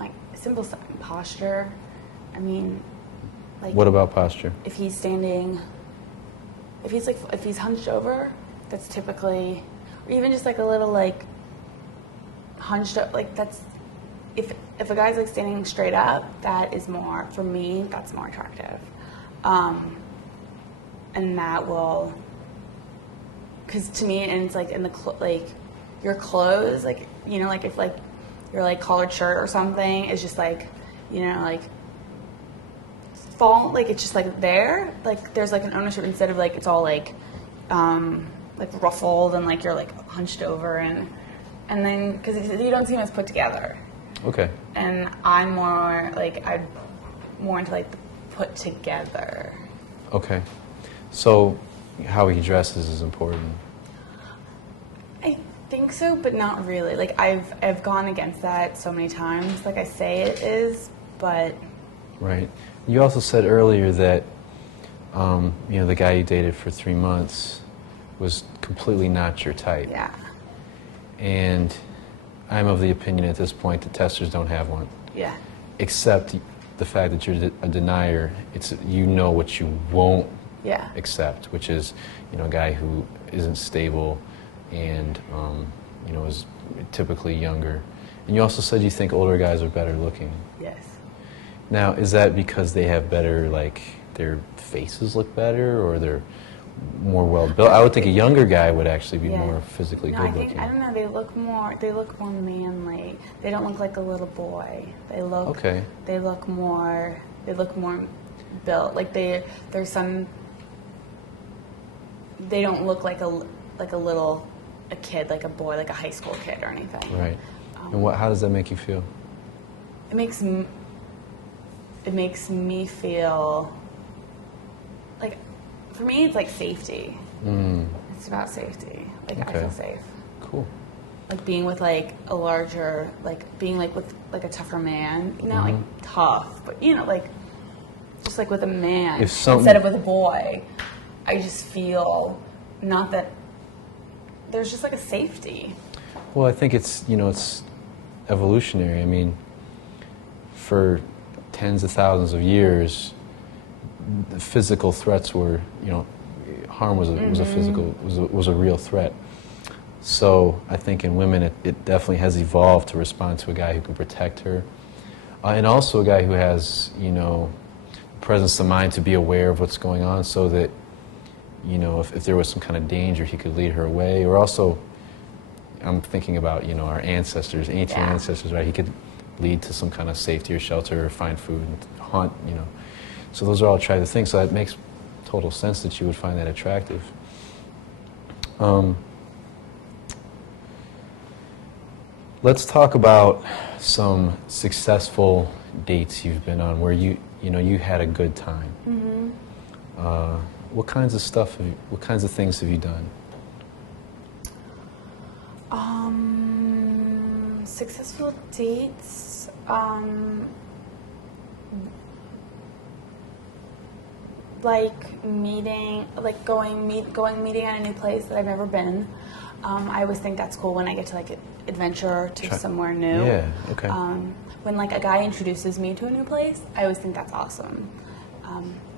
Like simple stuff, posture. I mean, like. What about posture? If he's standing, if he's hunched over, that's typically, or even just like a little like hunched up, like that's, if a guy's like standing straight up, that is more, for me, that's more attractive. And that will, because to me, and it's like in the, like your clothes, like, you know, like if like your like collared shirt or something is just like, you know, like fall, like it's just like there, like there's like an ownership instead of like it's all like ruffled and like you're like hunched over and then because you don't seem as put together. Okay. And I'm more like I'm more into like the put together. Okay. So how he dresses is important. I think so, but not really. Like I've gone against that so many times. Like I say it is, but. Right. You also said earlier that you know, the guy you dated for 3 months was completely not your type. Yeah. And I'm of the opinion at this point that testers don't have one. Yeah. Except the fact that you're a denier. It's, you know what you won't accept, which is, you know, a guy who isn't stable and you know, is typically younger. And you also said you think older guys are better looking. Yes. Now, is that because they have better, like, their faces look better, or they're more well built? I would think a younger guy would actually be more physically good looking. I don't know, they look more manly. They don't look like a little boy. They look more built. Like they don't look like a kid, like a boy, like a high school kid or anything. Right. And how does that make you feel? It makes me feel like, for me, it's like safety. It's about safety. Like I feel safe. Cool. Like being with like a larger, like being like with like a tougher man. Not like tough, but you know, like just like with a man instead of with a boy. I just feel not that there's just like a safety. Well, I think it's, you know, it's evolutionary. I mean, for tens of thousands of years, the physical threats were, you know, harm was a real threat. So I think in women it definitely has evolved to respond to a guy who can protect her, and also a guy who has, you know, presence of mind to be aware of what's going on, so that, you know, if there was some kind of danger, he could lead her away. Or also, I'm thinking about, you know, our ancestors, ancient ancestors, right? He could lead to some kind of safety or shelter or find food and hunt, you know. So those are all attractive things. So that makes total sense that you would find that attractive. Let's talk about some successful dates you've been on where you know, you had a good time. What kinds of stuff, what kinds of things have you done? Successful dates, like meeting at a new place that I've never been. I always think that's cool when I get to like adventure to somewhere new. Yeah, okay. When like a guy introduces me to a new place, I always think that's awesome.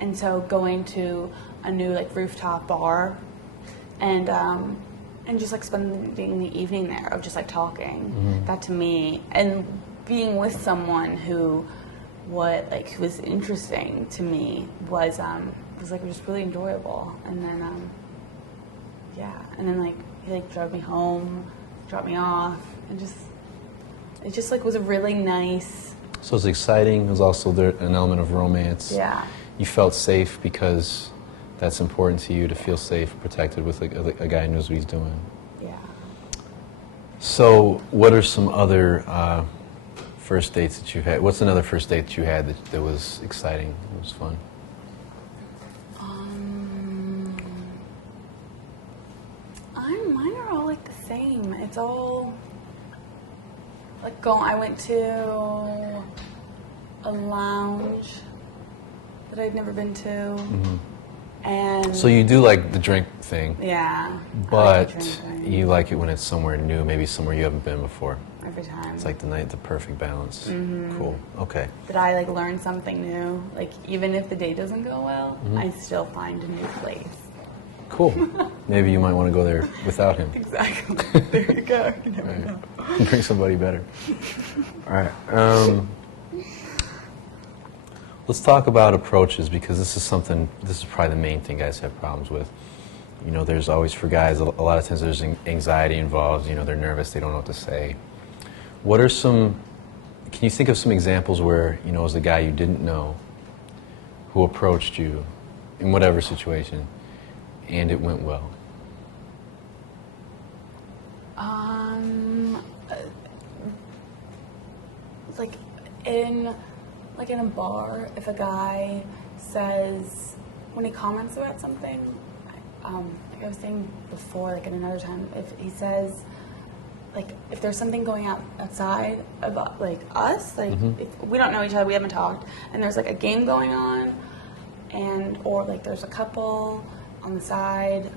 And so going to a new like rooftop bar and just like spending the evening there of just like talking, that to me, and being with someone who was interesting to me was like just really enjoyable. And then and then like he like drove me home, dropped me off, and it just like was a really nice. So it's exciting. There's also an element of romance. Yeah. You felt safe because that's important to you, to feel safe, protected with a guy who knows what he's doing. Yeah. So what are some other first dates that you've had? What's another first date that you had that was exciting, that was fun? Mine are all like the same. It's all like I went to a lounge that I'd never been to. And So you do like the drink thing, yeah, I like the but drink thing you like it when it's somewhere new, maybe somewhere you haven't been before. every time. It's like the perfect balance. Mm-hmm. Cool. Okay. That I like learn something new. Like even if the day doesn't go well, Mm-hmm. I still find a new place. Cool. Maybe you might want to go there without him. Exactly. There you go. You never Right. know. Bring somebody better. All right. Let's talk about approaches, because this is probably the main thing guys have problems with. You know, there's always, for guys, a lot of times there's anxiety involved. You know, they're nervous, they don't know what to say. Can you think of some examples where, you know, it was a guy you didn't know who approached you in whatever situation and it went well? Like in a bar, if a guy says, when he comments about something, like I was saying before, like at another time, if he says, like if there's something going outside about like us, like if we don't know each other, we haven't talked, and there's like a game going on, or like there's a couple on the side,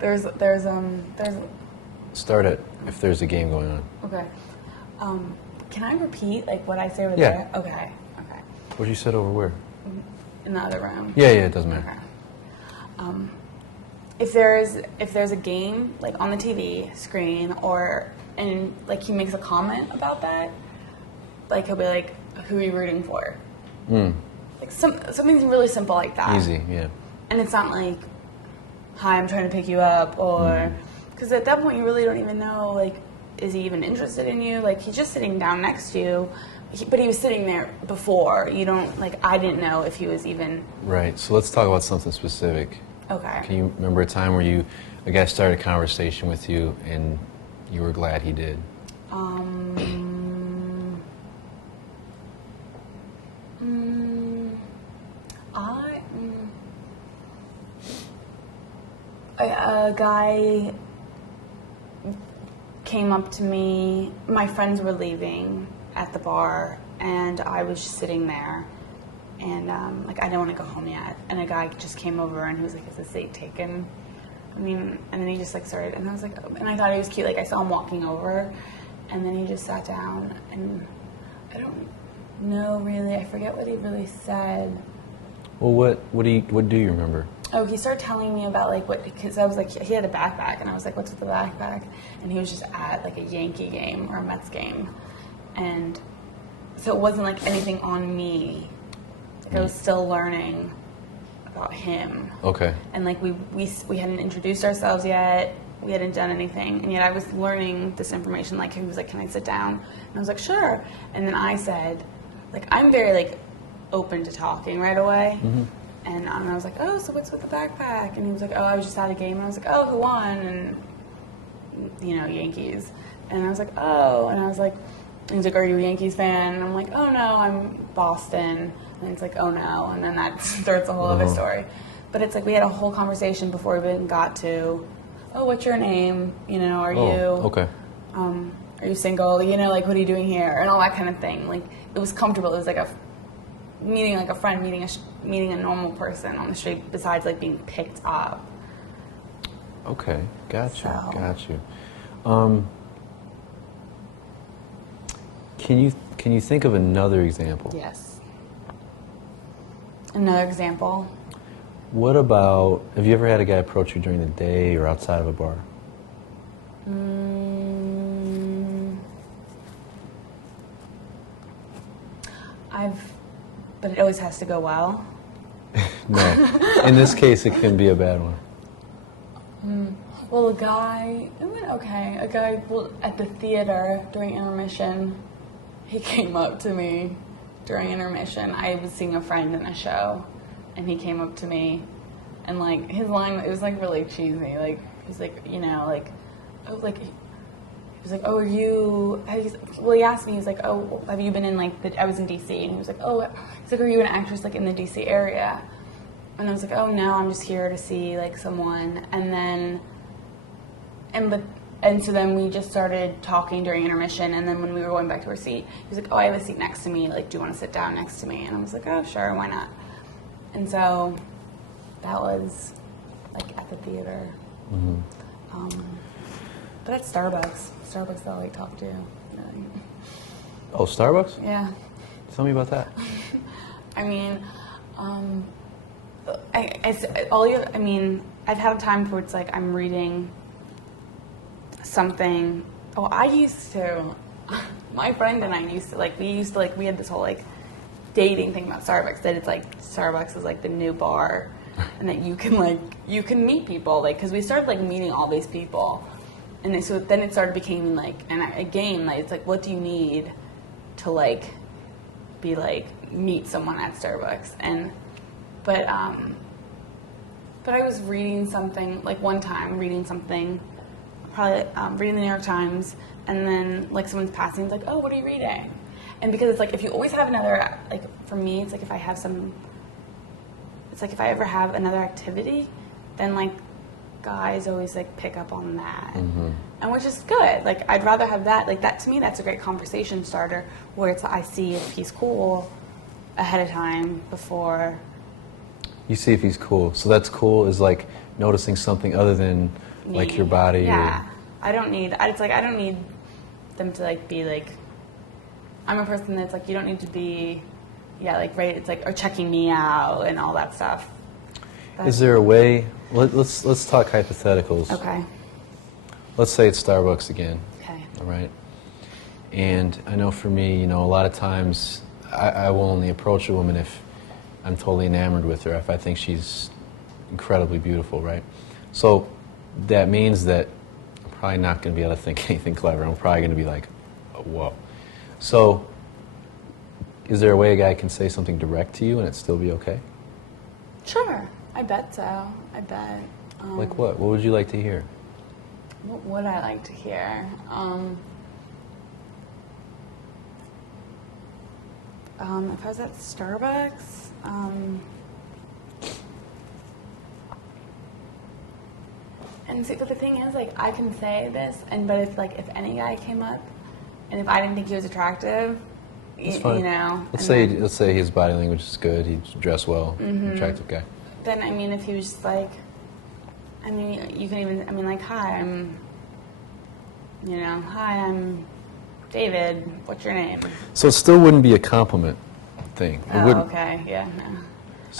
there's Start it if there's a game going on. okay. Can I repeat like what I say over Yeah. there? Okay. What you said over where? In the other room. Yeah, it doesn't matter. Okay. If there's a game like on the TV screen and like he makes a comment about that, like he'll be like, "Who are you rooting for?" Like something really simple like that. Easy, yeah. And it's not like, "Hi, I'm trying to pick you up," or because at that point you really don't even know, like, is he even interested in you? Like, he's just sitting down next to you, but he was sitting there before. You don't, like, I didn't know if he was even... Right, so let's talk about something specific. Okay. Can you remember a time where a guy started a conversation with you and you were glad he did? A guy came up to me. My friends were leaving at the bar, and I was just sitting there, and like I didn't want to go home yet. And a guy just came over, and he was like, "Is this date taken?" And then he just like started, and I was like, and I thought he was cute. Like I saw him walking over, and then he just sat down, and I don't know really. I forget what he really said. Well, what do you remember? Oh, he started telling me about because I was like, he had a backpack, and I was like, what's with the backpack? And he was just at like a Yankee game or a Mets game, and so it wasn't like anything on me. Like, I was still learning about him. Okay. And like we hadn't introduced ourselves yet. We hadn't done anything, and yet I was learning this information. Like he was like, "Can I sit down?" And I was like, "Sure." And then I said, like, I'm very like open to talking right away. And I was like, "Oh, so what's with the backpack?" And he was like, "Oh, I was just at a game." And I was like, "Oh, who won?" And you know, Yankees. And I was like, "Oh," and I was like, he's like, "Are you a Yankees fan?" And I'm like, "Oh no, I'm Boston." And it's like, "Oh no," and then that starts a whole other story. But it's like we had a whole conversation before we even got to, "Oh, what's your name? You know, are you single? You know, like what are you doing here?" And all that kind of thing. Like it was comfortable. It was like meeting like a friend, meeting a normal person on the street. Besides like being picked up. Okay, got you. Can you think of another example? Yes. Another example. What about, have you ever had a guy approach you during the day or outside of a bar? But it always has to go well. No. In this case, it can be a bad one. Well, it went okay. A guy at the theater during intermission, he came up to me during intermission. I was seeing a friend in a show, and he came up to me, and like his line, it was like really cheesy. Like he's like, you know, like, oh, like he was like, "Oh, are you?" Well, he asked me. He was like, "Oh, have you been in like I was in DC," and he was like, "Oh," he's like, "Are you an actress like in the DC area?" And I was like, "Oh no, I'm just here to see like someone." And so then we just started talking during intermission, and then when we were going back to our seat, he was like, "Oh, I have a seat next to me. Like, do you want to sit down next to me?" And I was like, "Oh, sure, why not?" And so that was like at the theater. But at Starbucks they'll like talk to you. Oh, Starbucks? Yeah. Tell me about that. I mean, I mean, I've had a time where it's like I'm reading something. Oh, I used to. My friend and I used to we had this whole like dating thing about Starbucks, that it's like Starbucks is like the new bar, and that you can meet people, like, because we started like meeting all these people, and so then it started becoming like a game. Like, it's like, what do you need to like be like meet someone at Starbucks? But I was reading something, like one time reading something, probably reading the New York Times, and then like someone's passing, it's like, oh, what are you reading? And because it's like, if you always have another, like for me, it's like if I ever have another activity, then like guys always like pick up on that. And which is good. Like, I'd rather have that. Like, that to me, that's a great conversation starter, where it's, I see if he's cool ahead of time before. You see if he's cool. So that's cool is like noticing something other than Me. like your body. Yeah. I don't need them to like be like, I'm a person that's like, you don't need to be, like, right, it's like, or checking me out and all that stuff. Is there a way, let's talk hypotheticals. Okay. Let's say it's Starbucks again. Okay. All right. And I know for me, a lot of times I will only approach a woman if I'm totally enamored with her, if I think she's incredibly beautiful, right? So that means that I'm probably not going to be able to think anything clever. I'm probably going to be like, oh, whoa. So is there a way a guy can say something direct to you and it still be okay? Sure. I bet so. I bet. Like what? What would you like to hear? What would I like to hear? If I was at Starbucks, and see, but the thing is, like, I can say this, but if any guy came up, and if I didn't think he was attractive, That's fine. you know, Let's say his body language is good. He's dressed well. Attractive guy. then I mean, if he was just like, I mean, you can even, I mean, like, hi, I'm David. What's your name? So it still wouldn't be a compliment thing. It Oh, wouldn't. okay, yeah. No.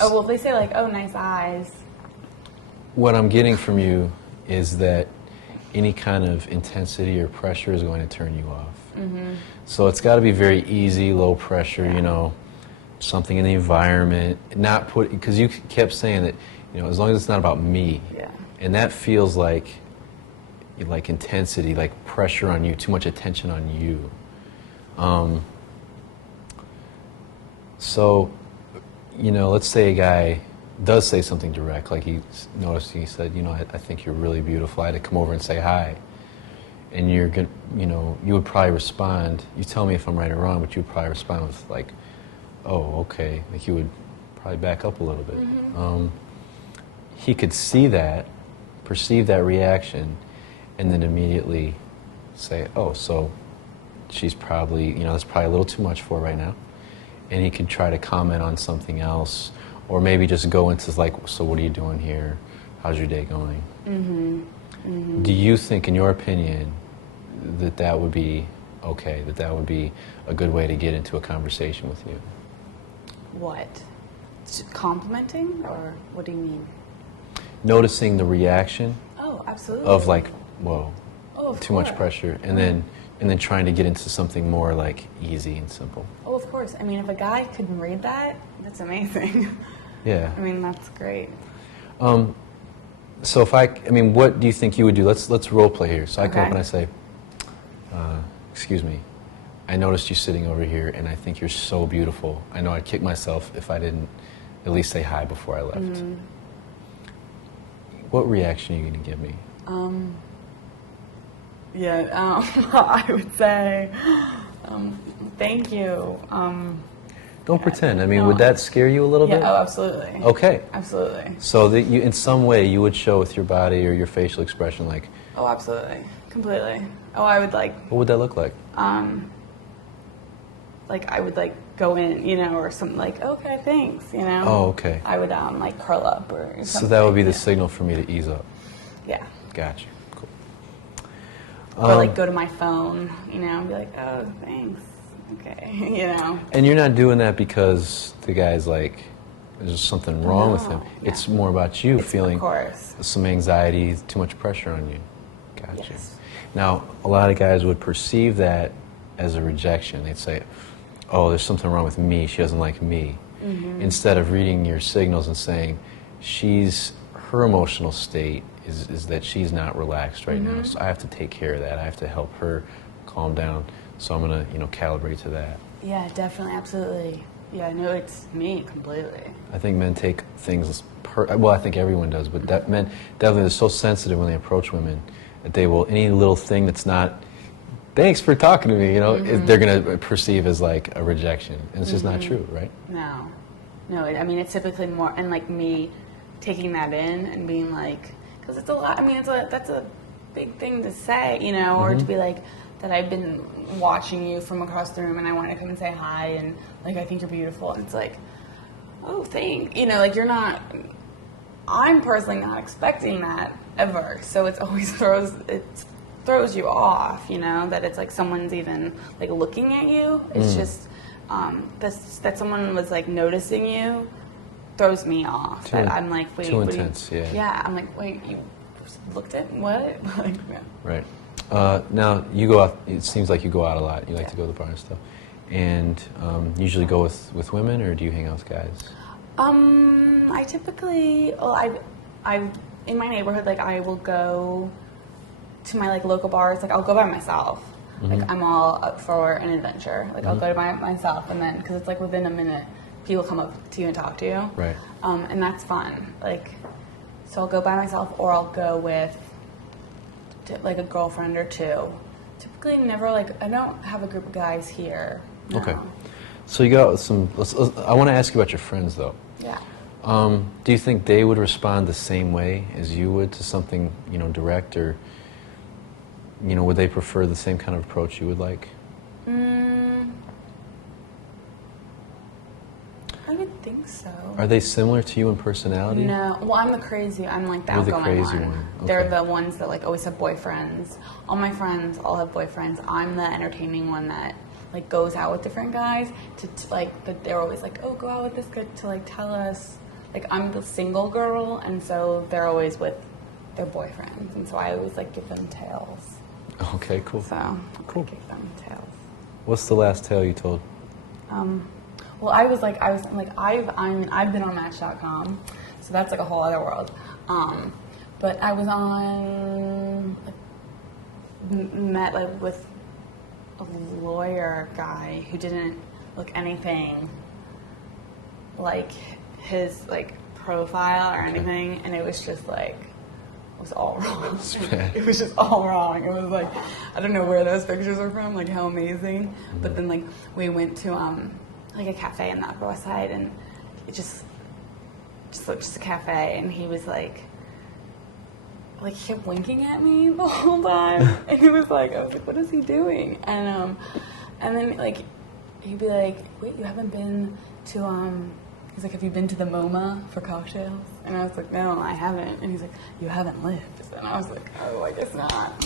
Oh, well, if they say like, oh, nice eyes. What I'm getting from you is that any kind of intensity or pressure is going to turn you off. So it's got to be very easy, low pressure, something in the environment, not put, because you kept saying that, as long as it's not about me. Yeah. And that feels like intensity, like pressure on you, too much attention on you. So, let's say a guy does say something direct, like he said, I think you're really beautiful. I had to come over and say hi. And you're good, you would probably respond. You tell me if I'm right or wrong, but you would probably respond with like, "Oh, okay." Like you would probably back up a little bit. He could see that, perceive that reaction, and then immediately say, "Oh, so she's probably, that's probably a little too much for her right now." And he could try to comment on something else, or maybe just go into like, "So what are you doing here? How's your day going?" Do you think, in your opinion, that would be okay, that would be a good way to get into a conversation with you? What? Complimenting, or what do you mean? Noticing the reaction Oh, absolutely. of like, whoa, Oh, of too much course. pressure, and then trying to get into something more like easy and simple. Oh, of course. I mean, if a guy can read that, that's amazing. Yeah. I mean, that's great. So what do you think you would do? Let's role play here. So I come up Okay. and I say, excuse me, I noticed you sitting over here and I think you're so beautiful. I know I'd kick myself if I didn't at least say hi before I left. What reaction are you going to give me? I would say, thank you. Don't pretend. I mean, No. would that scare you a little Yeah, bit? oh, absolutely. Okay. Absolutely. So that you, in some way, you would show with your body or your facial expression, like, Oh, absolutely. Completely. Oh, I would like, what would that look like? like I would like go in, you know, or something like, okay, thanks, you know. Oh, okay. I would like curl up or something. So that would be the yeah. signal for me to ease up. Yeah. Gotcha. Cool. Or like go to my phone, you know, and be like, oh, thanks. Okay, you know. And you're not doing that because the guy's like, there's something wrong with him. No. It's more about you feeling of course. some anxiety, too much pressure on you. Gotcha. Yes. Now, a lot of guys would perceive that as a rejection. They'd say, oh, there's something wrong with me. She doesn't like me. Instead of reading your signals and saying, her emotional state is that she's not relaxed right now. So I have to take care of that. I have to help her calm down. So I'm going to, calibrate to that. Yeah, definitely, absolutely. Yeah, no, it's me completely. I think men take things, well, I think everyone does, but men definitely are so sensitive when they approach women that they will, any little thing that's not, thanks for talking to me, they're going to perceive as like a rejection. And it's just not true, right? No, I mean, it's typically more, and like me taking that in and being like, because it's a lot, I mean, that's a big thing to say, or to be like, that I've been watching you from across the room and I want to come and say hi and like I think you're beautiful, and it's like, oh, thank like you're not, I'm personally not expecting that ever, so it's always throws you off, that it's like someone's even like looking at you. It's just that someone was like noticing you throws me off. I'm like, wait, too intense, yeah, I'm like, wait, you looked at what? Like, yeah. Right. Now, you go out, it seems like you go out a lot. You like to go to the bar and stuff. And usually go with women, or do you hang out with guys? I typically, I in my neighborhood, like I will go to my like local bars. Like I'll go by myself. Like I'm all up for an adventure. Like I'll go to myself, and then because it's like within a minute, people come up to you and talk to you. Right. And that's fun. Like, so I'll go by myself, or I'll go with like a girlfriend or two. Typically never like, I don't have a group of guys here. No. Okay. So you got some, I want to ask you about your friends though. Yeah. Do you think they would respond the same way as you would to something, direct, or, would they prefer the same kind of approach you would like? I would think so. Are they similar to you in personality? No. Well, I'm like the You're the outgoing crazy one. one. Okay. They're the ones that like always have boyfriends. All my friends all have boyfriends. I'm the entertaining one that like goes out with different guys to like, but they're always like, oh, go out with this guy to like tell us. Like I'm the single girl, and so they're always with their boyfriends, and so I always like give them tales. Okay, cool. So cool. I give them tales. What's the last tale you told? Well, I've been on Match.com, so that's like a whole other world. But I was on, met like with a lawyer guy who didn't look anything like his like profile or anything, and it was just like, it was all wrong. It was just all wrong. It was like, I don't know where those pictures are from, like how amazing. But then like we went to like a cafe in the Upper West Side, and it just a cafe, and he was like he kept winking at me the whole time, and he was like, I was like, what is he doing? And then like he'd be like, wait, you haven't been to he's like, have you been to the MoMA for cocktails? And I was like, no, I haven't. And he's like, you haven't lived. And I was like, oh, I guess not.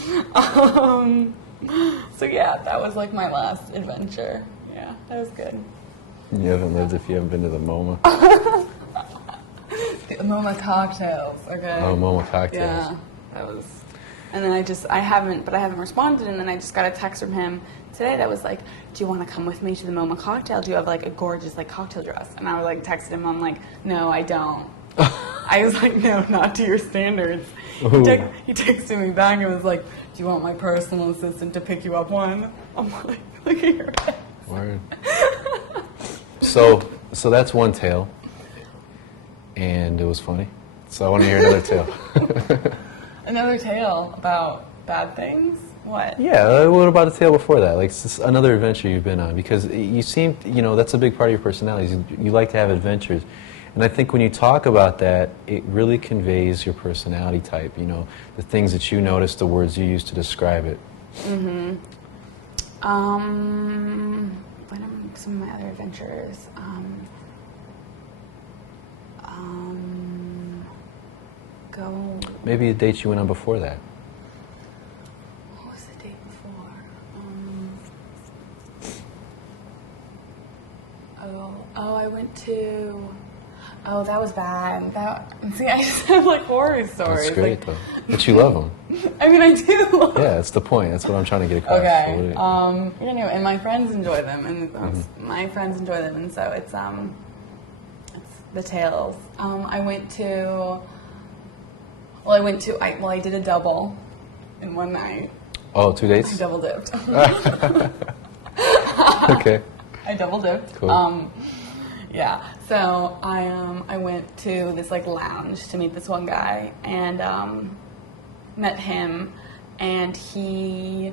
So yeah, that was like my last adventure. Yeah, that was good. You haven't lived if you haven't been to the MoMA. The MoMA cocktails, okay. Oh, MoMA cocktails. Yeah, that was. And then I haven't responded. And then I just got a text from him today that was like, do you want to come with me to the MoMA cocktail? Do you have like a gorgeous like cocktail dress? And I was like, texted him, I'm like, no, I don't. I was like, no, not to your standards. He texted me back and was like, do you want my personal assistant to pick you up one? I'm like, look at your ass. Word. So that's one tale, and it was funny. So I want to hear another tale. Another tale about bad things? What? Yeah, what about the tale before that? Like another adventure you've been on? Because you seem, that's a big part of your personality. You like to have adventures. And I think when you talk about that, it really conveys your personality type, the things that you notice, the words you use to describe it. what are some of my other adventures? Go. Maybe the dates you went on before that. What was the date before? I went to. Oh, that was bad. See, I just have like horror stories. That's great, like, though. But you love them. I mean, I do. Yeah, that's the point. That's what I'm trying to get across. Okay. So Anyway, and my friends enjoy them, and my friends enjoy them, and so it's the tales. I did a double in one night. Oh, 2 I dates? double dipped. Okay. I double dipped. Cool. Yeah. So I went to this like lounge to meet this one guy and met him, and he